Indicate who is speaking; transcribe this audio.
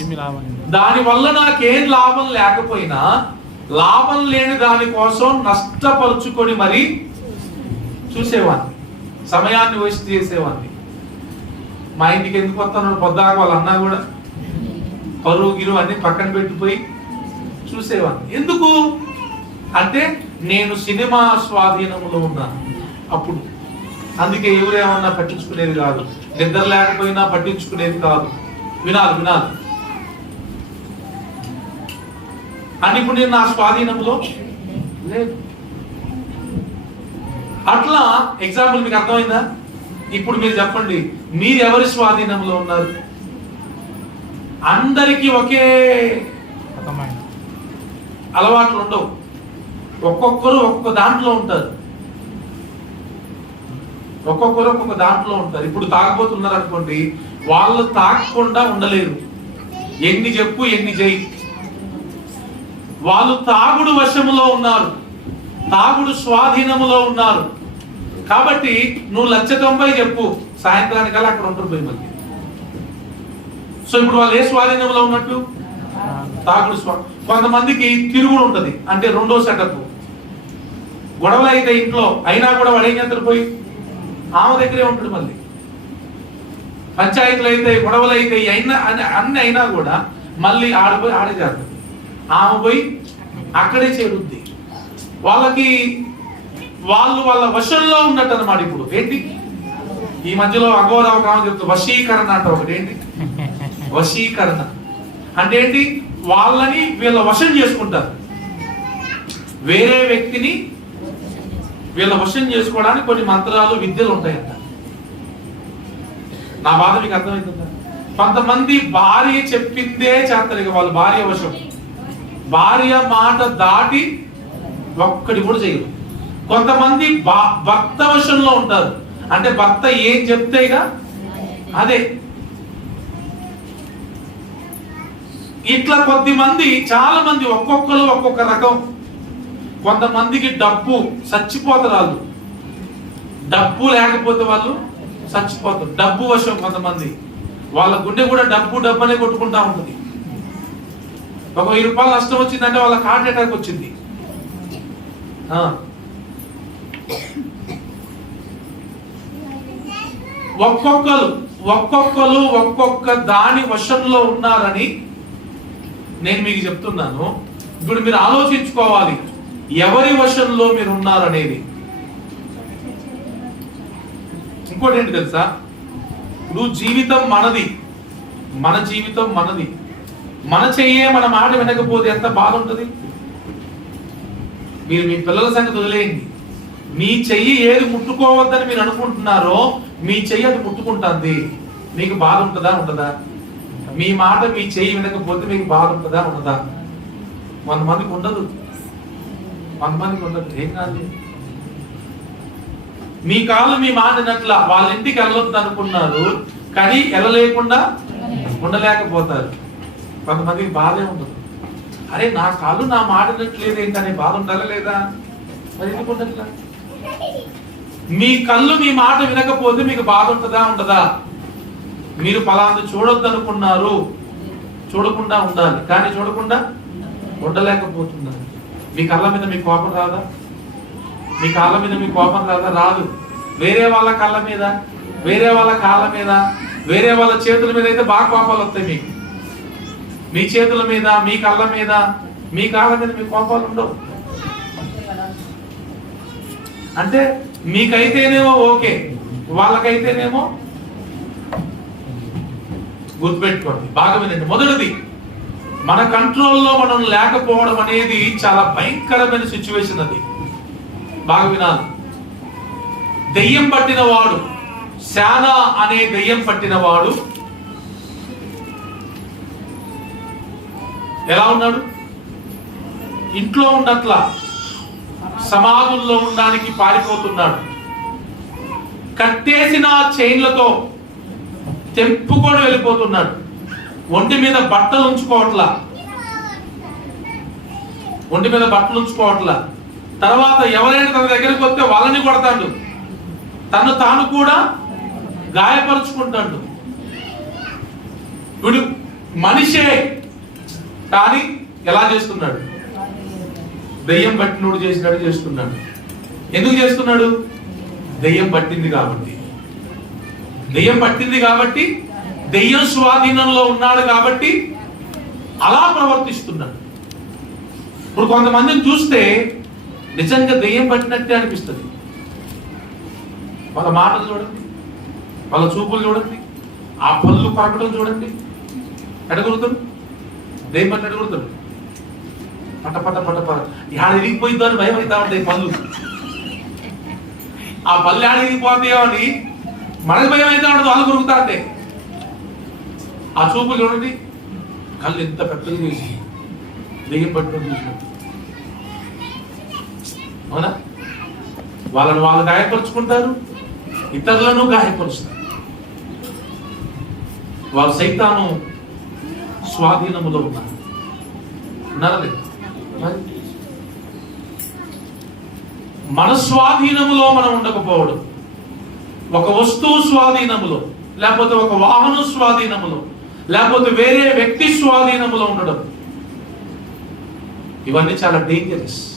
Speaker 1: ఏమి లాభం
Speaker 2: దాని వల్ల నాకేం లాభం లేకపోయినా లాభం లేని దాని కోసం నష్టపరుచుకొని మరి చూసేవాడిని సమయాన్ని వేస్ట్ చేసేవాడిని మా ఇంటికి ఎందుకు వస్తాను పొద్దాక వాళ్ళు అన్నా కూడా? పరువు గిరువు అన్ని పక్కన పెట్టిపోయి చూసేవాడిని ఎందుకు? అంటే నేను సినిమా స్వాధీనంలో ఉన్నాను అప్పుడు. అందుకే ఎవరేమన్నా పట్టించుకునేది కాదు. నిద్ర లేకపోయినా పట్టించుకునేది కాదు. వినాలి వినాలి. అని ఇప్పుడు నేను నా స్వాధీనంలో లేదు. అట్లా ఎగ్జాంపుల్ మీకు అర్థమైందా? ఇప్పుడు మీరు చెప్పండి మీరు ఎవరి స్వాధీనంలో ఉన్నారు? అందరికీ ఒకే అలవాట్లు ఉండవు. ఒక్కొక్కరు ఒక్కొక్క దాంట్లో ఉంటారు. ఒక్కొక్కరు ఒక్కొక్క దాంట్లో ఉంటారు. ఇప్పుడు తాగబోతున్నారు అనుకోండి వాళ్ళు తాగకుండా ఉండలేరు. ఎన్ని చెప్పు ఎన్ని చేయి వాళ్ళు తాగుడు వశములో ఉన్నారు. తాగుడు స్వాధీనములో ఉన్నారు. కాబట్టి నువ్వు లక్ష తొంభై చెప్పు. సాయంత్రానికల్లా అక్కడ ఉంటారు పోయి మళ్ళీ. సో ఇప్పుడు వాళ్ళు ఏ స్వాధీనంలో ఉన్నట్టు? తాగుడు స్వా కొంతమందికి తిరుగుడు ఉంటుంది. అంటే రెండో సెటప్. గొడవలు అయితే ఇంట్లో అయినా కూడా వాడు ఏం పోయి? ఆమె దగ్గరే ఉంటాడు మళ్ళీ. పంచాయతీలు అయితే గొడవలు అయితే అయినా అన్ని- అన్ని అయినా కూడా మళ్ళీ ఆడిపోయి ఆడచేస్తారు ఆమె పోయి అక్కడే చేరుద్ది. వాళ్ళకి వాళ్ళు వాళ్ళ వశంలో ఉన్నట్టు అనమాట ఇప్పుడు. ఏంటి? ఈ మధ్యలో అఘోర ఒక చెప్తుంది వశీకరణ అంట ఒకటి ఏంటి? వశీకరణ. అంటే ఏంటి? వాళ్ళని వీళ్ళ వశం చేసుకుంటారు. వేరే వ్యక్తిని వీళ్ళ వశం చేసుకోవడానికి కొన్ని మంత్రాలు విద్యలు ఉంటాయంట. నా బాధ మీకు అర్థమవుతుందా? కొంతమంది భార్య చెప్పిందే చేస్తారు ఇక వాళ్ళు భార్య వశం. భార్య మాట దాటి ఒక్కటి కూడా చేయరు. కొంతమంది భక్త భర్త వశంలో ఉంటారు. అంటే భర్త ఏం చెప్తే అదే. ఇట్లా కొద్ది మంది చాలా మంది ఒక్కొక్కరు ఒక్కొక్క రకం. కొంతమందికి డబ్బు చచ్చిపోతారు వాళ్ళు డబ్బు లేకపోతే వాళ్ళు చచ్చిపోతారు. డబ్బు వశం కొంతమంది. వాళ్ళ గుండె కూడా డబ్బు డబ్బు అనే కొట్టుకుంటా ఉంటుంది. ఒక వెయ్యి రూపాయలు నష్టం వచ్చిందంటే వాళ్ళకి హార్ట్ అటాక్ వచ్చింది. ఒక్కొక్కరు ఒక్కొక్కరు ఒక్కొక్క దాని వశంలో ఉన్నారని నేను మీకు చెప్తున్నాను. ఇప్పుడు మీరు ఆలోచించుకోవాలి. ఎవరి వశంలో మీరు ఉన్నారనేది. ఇంకోటి ఏంటి తెలుసా? ఇప్పుడు జీవితం మనది. మన జీవితం మనది. మన చెయ్యే మన మాట వినకపోతే ఎంత బాధ ఉంటుంది మీరు మీ పిల్లల సంగతి వదిలేయండి. మీ చెయ్యి ఏది ముట్టుకోవద్దని మీరు అనుకుంటున్నారో మీ చెయ్యి అది ముట్టుకుంటుంది. మీకు బాధ ఉంటుందా ఉంటుందా మీ మాట మీ చెయ్యి వినకపోతే మీకు బాధ ఉంటుందా ఉండదా? కొంతమందికి ఉండదు. కొంతమందికి ఉండదు. ఏం కాదు. మీ కాళ్ళు మీ మాటినట్ల వాళ్ళ ఇంటికి వెళ్ళొద్దు అనుకున్నారు కానీ వెళ్ళలేకుండా ఉండలేకపోతారు. కొంతమందికి బాధే ఉండదు. అరే నా కాళ్ళు నా మాటినట్లేదు ఏంటనే బాధ ఉండాలా లేదా? మరి ఎందుకు ఉండట్లా మీ కళ్ళు మీ మాట వినకపోతే మీకు బాధ ఉంటుందా ఉండదా? మీరు పలాంది చూడొద్దు అనుకున్నారు చూడకుండా ఉండాలి. కానీ చూడకుండా ఉండలేకపోతున్నారు. మీ కళ్ళ మీద మీ కోపం రాదా? మీ కాళ్ళ మీద మీ కోపం రాదా? రాదు. వేరే వాళ్ళ కళ్ళ మీద వేరే వాళ్ళ కాళ్ళ మీద వేరే వాళ్ళ చేతుల మీద అయితే బాగా కోపాలు వస్తాయి మీకు. మీ చేతుల మీద మీ కళ్ళ మీద మీ కాళ్ళ మీద మీ కోపాలు ఉండవు. అంటే మీకైతేనేమో ఓకే వాళ్ళకైతేనేమో గుర్తుపెట్టుకోండి బాగా వినండి మొదటిది మన కంట్రోల్లో మనం లేకపోవడం అనేది చాలా భయంకరమైన సిచ్యువేషన్ అది. బాగా వినాలి. దెయ్యం పట్టిన వాడు శానా అనే దెయ్యం పట్టిన వాడు ఎలా ఉన్నాడు? ఇంట్లో ఉండట్లా. సమాధుల్లో ఉండడానికి పారిపోతున్నాడు. కట్టేసిన చైన్లతో తెంపుకొని వెళ్ళిపోతున్నాడు. ఒంటి మీద బట్టలు ఉంచుకోవట్లా. ఒంటి మీద బట్టలు ఉంచుకోవట్లా. తర్వాత ఎవరైనా తన దగ్గరికి వస్తే వాళ్ళని కొడతాడు. తను తాను కూడా గాయపరుచుకుంటాడు. ఇప్పుడు మనిషే. కానీ ఎలా చేస్తున్నాడు? దెయ్యం పట్టినోడు చేసినట్టు చేస్తున్నాడు. ఎందుకు చేస్తున్నాడు? దెయ్యం పట్టింది కాబట్టి. దెయ్యం పట్టింది కాబట్టి దెయ్యం స్వాధీనంలో ఉన్నాడు కాబట్టి అలా ప్రవర్తిస్తున్నాడు. ఇప్పుడు కొంతమందిని చూస్తే నిజంగా దెయ్యం పట్టినట్టే అనిపిస్తుంది. వాళ్ళ మాటలు చూడండి వాళ్ళ చూపులు చూడండి ఆ పళ్ళు కొరకడం చూడండి. ఎడగలుగుతారు దెయ్యం పట్టిన ఎడగలుగుతారు పట పట పట పట. యాడ ఇరిగిపోయిందో అని భయం అవుతా ఉంటాయి పళ్ళు. ఆ పళ్ళు ఆడ ఇరిగిపోతాయో అని మనకి భయం అయితే ఉండదు వాళ్ళు కొరుకుతా అంటే ఆ చూపు చూడండి. కళ్ళు ఎంత పెద్దగా చేసి దెయ్యం పట్టుకొని చూసినట్టు అవునా? వాళ్ళని వాళ్ళు గాయపరుచుకుంటారు ఇతరులను గాయపరుస్తారు. వాళ్ళు సైతాను స్వాధీనములో ఉన్నారు నరలేదు మన స్వాధీనములో మనం ఉండకపోవడం. ఒక వస్తువు స్వాధీనములో లేకపోతే ఒక వాహనం స్వాధీనములో లేకపోతే వేరే వ్యక్తి స్వాధీనములో ఉండడం. ఇవన్నీ చాలా డేంజరస్